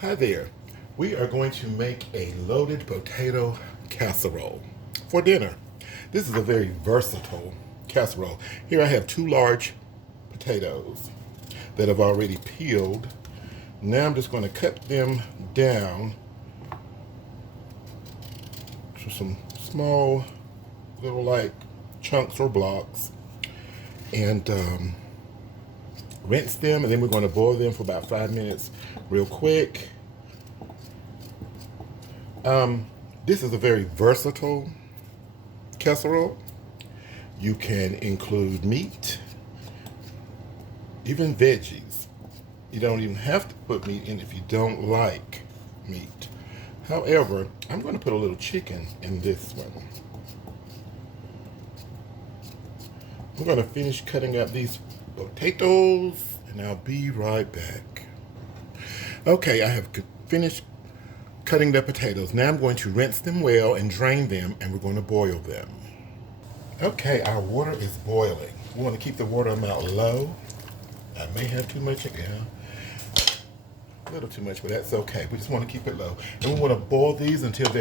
Hi there. We are going to make a loaded potato casserole for dinner. This is a very versatile casserole. Here I have two large potatoes that I've already peeled. Now I'm just going to cut them down to some small little like chunks or blocks and rinse them, and then we're going to boil them for about 5 minutes real quick. This is a very versatile casserole. You can include meat, even veggies. You don't even have to put meat in if you don't like meat. However, I'm going to put a little chicken in this one. I'm going to finish cutting up these potatoes and I'll be right back. Okay, I have finished cutting the potatoes. Now I'm going to rinse them well and drain them, and we're going to boil them. Okay, our water is boiling. We want to keep the water amount low. I may have too much again. A little too much, but that's okay. We just want to keep it low. And we want to boil these until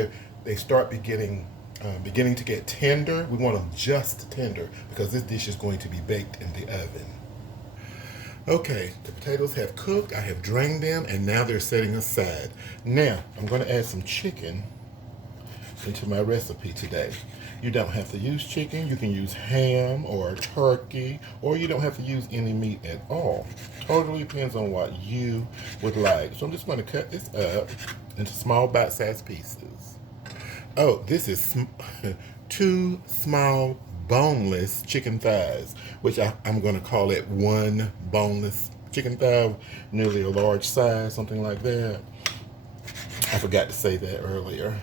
they start beginning to get tender. We want them just tender because this dish is going to be baked in the oven. Okay, the potatoes have cooked. I have drained them, and now they're setting aside. Now, I'm going to add some chicken into my recipe today. You don't have to use chicken. You can use ham or turkey, or you don't have to use any meat at all. Totally depends on what you would like. So I'm just going to cut this up into small bite-sized pieces. Oh, this is two small boneless chicken thighs, which I'm going to call it one boneless chicken thigh, nearly a large size, something like that. I forgot to say that earlier.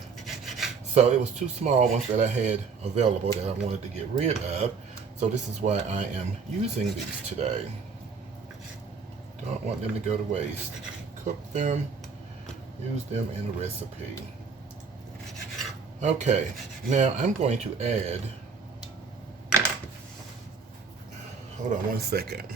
So it was two small ones that I had available that I wanted to get rid of. So this is why I am using these today. Don't want them to go to waste. Cook them, use them in a recipe. Okay, now I'm going to add, hold on one second.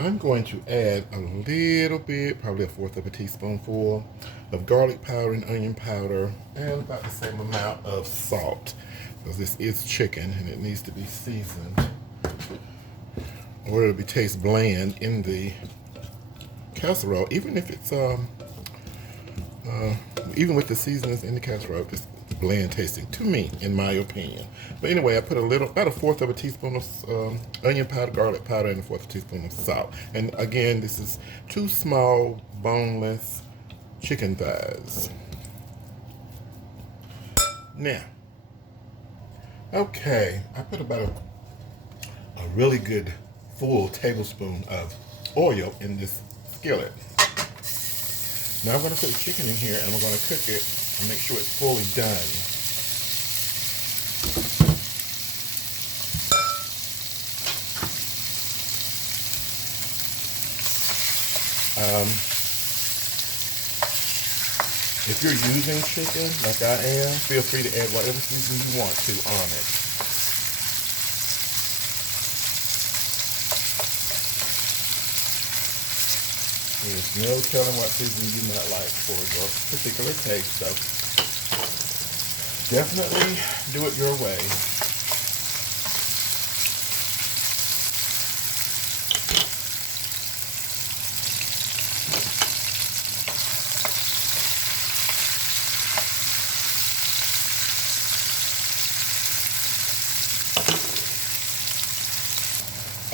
I'm going to add a little bit, probably 1/4 of a teaspoonful of garlic powder and onion powder, and about the same amount of salt, because this is chicken and it needs to be seasoned or it'll taste bland in the casserole. Even if it's even with the seasonings in the casserole, it's bland tasting to me, in my opinion. But anyway, I put about 1/4 of a teaspoon of onion powder, garlic powder, and 1/4 teaspoon of salt. And again, this is two small boneless chicken thighs. Now, okay, I put about a really good full tablespoon of oil in this skillet. Now I'm going to put the chicken in here and we're going to cook it and make sure it's fully done. If you're using chicken like I am, feel free to add whatever seasoning you want to on it. There's no telling what seasoning you might like for your particular taste, so definitely do it your way.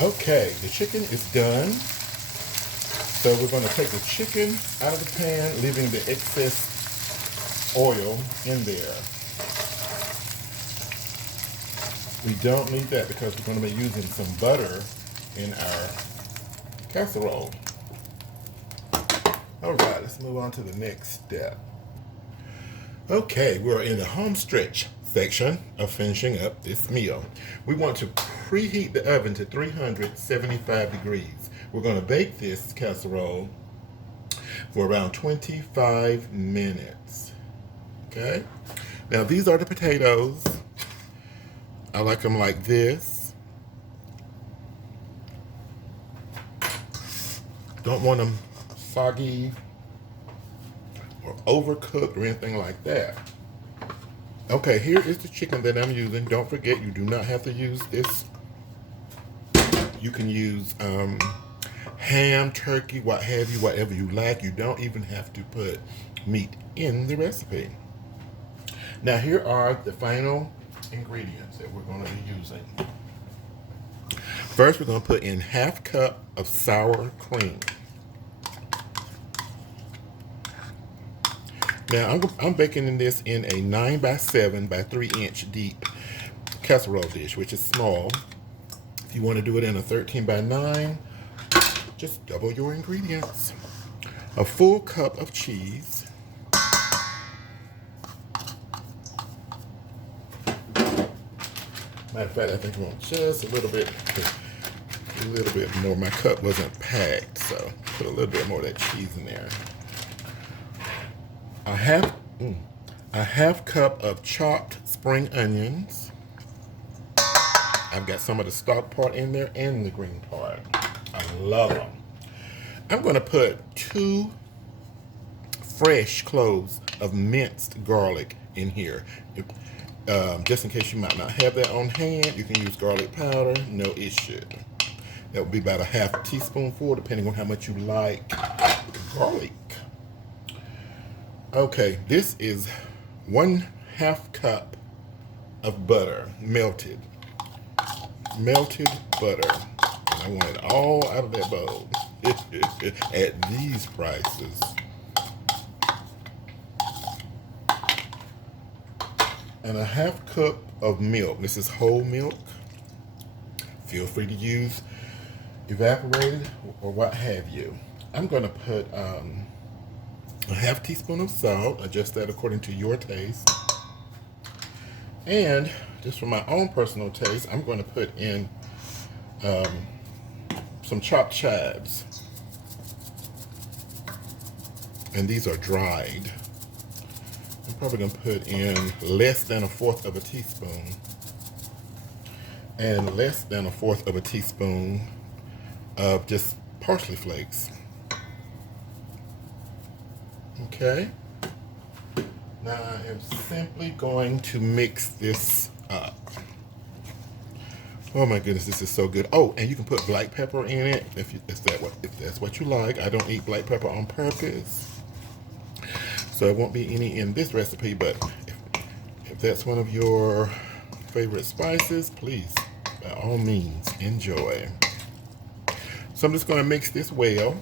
Okay, the chicken is done. So we're going to take the chicken out of the pan, leaving the excess oil in there. We don't need that because we're going to be using some butter in our casserole. All right, let's move on to the next step. Okay, we're in the home stretch section of finishing up this meal. We want to preheat the oven to 375 degrees. We're going to bake this casserole for around 25 minutes. Okay? Now these are the potatoes. I like them like this. Don't want them soggy or overcooked or anything like that. Okay, here is the chicken that I'm using. Don't forget, you do not have to use this. You can use ham, turkey, what have you, whatever you like. You don't even have to put meat in the recipe. Now here are the final ingredients that we're going to be using. First, we're going to put in 1/2 cup of sour cream. Now I'm baking this in a 9 by 7 by 3 inch deep casserole dish, which is small. If you want to do it in a 13 by 9, just double your ingredients. A full cup of cheese. Matter of fact, I think I want just a little bit more. My cup wasn't packed, so put a little bit more of that cheese in there. A half cup of chopped spring onions. I've got some of the stalk part in there and the green part. I love them. I'm going to put 2 fresh cloves of minced garlic in here. Just in case you might not have that on hand, you can use garlic powder, no issue. That would be about a 1/2 teaspoonful, depending on how much you like garlic. Okay, this is 1/2 cup of butter, melted butter. And I want it all out of that bowl at these prices. And a 1/2 cup of milk. This is whole milk. Feel free to use evaporated or what have you. I'm going to put a 1/2 teaspoon of salt. Adjust that according to your taste. And just for my own personal taste, I'm going to put in some chopped chives. And these are dried. I'm probably going to put in less than 1/4 of a teaspoon. And less than 1/4 of a teaspoon of just parsley flakes. Okay. Now I am simply going to mix this up. Oh my goodness, this is so good. Oh, and you can put black pepper in it if that's what you like. I don't eat black pepper on purpose, so it won't be any in this recipe. But if that's one of your favorite spices, please, by all means, enjoy. So I'm just going to mix this well.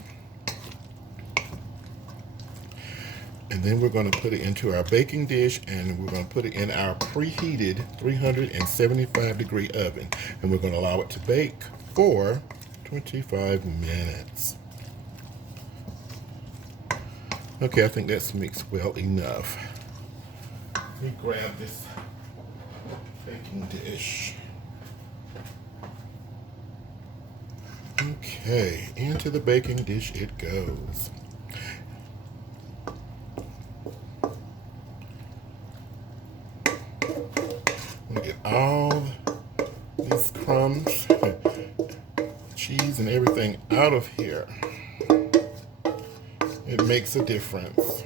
And then we're going to put it into our baking dish, and we're going to put it in our preheated 375-degree oven. And we're going to allow it to bake for 25 minutes. Okay, I think that's mixed well enough. Let me grab this baking dish. Okay, into the baking dish it goes. Get all these crumbs, cheese, and everything out of here. It makes a difference.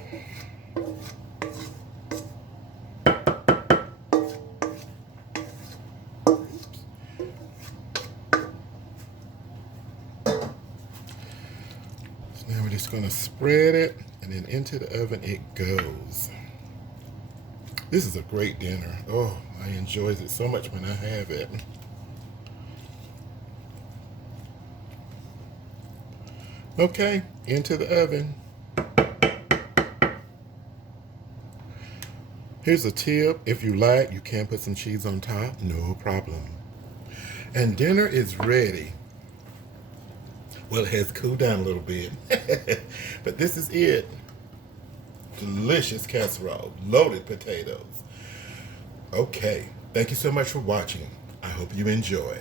So now we're just going to spread it, and then into the oven it goes. This is a great dinner. Oh, I enjoy it so much when I have it. Okay, into the oven. Here's a tip. If you like, you can put some cheese on top. No problem. And dinner is ready. Well, it has cooled down a little bit. But this is it. Delicious casserole, loaded potatoes. Okay, thank you so much for watching. I hope you enjoy.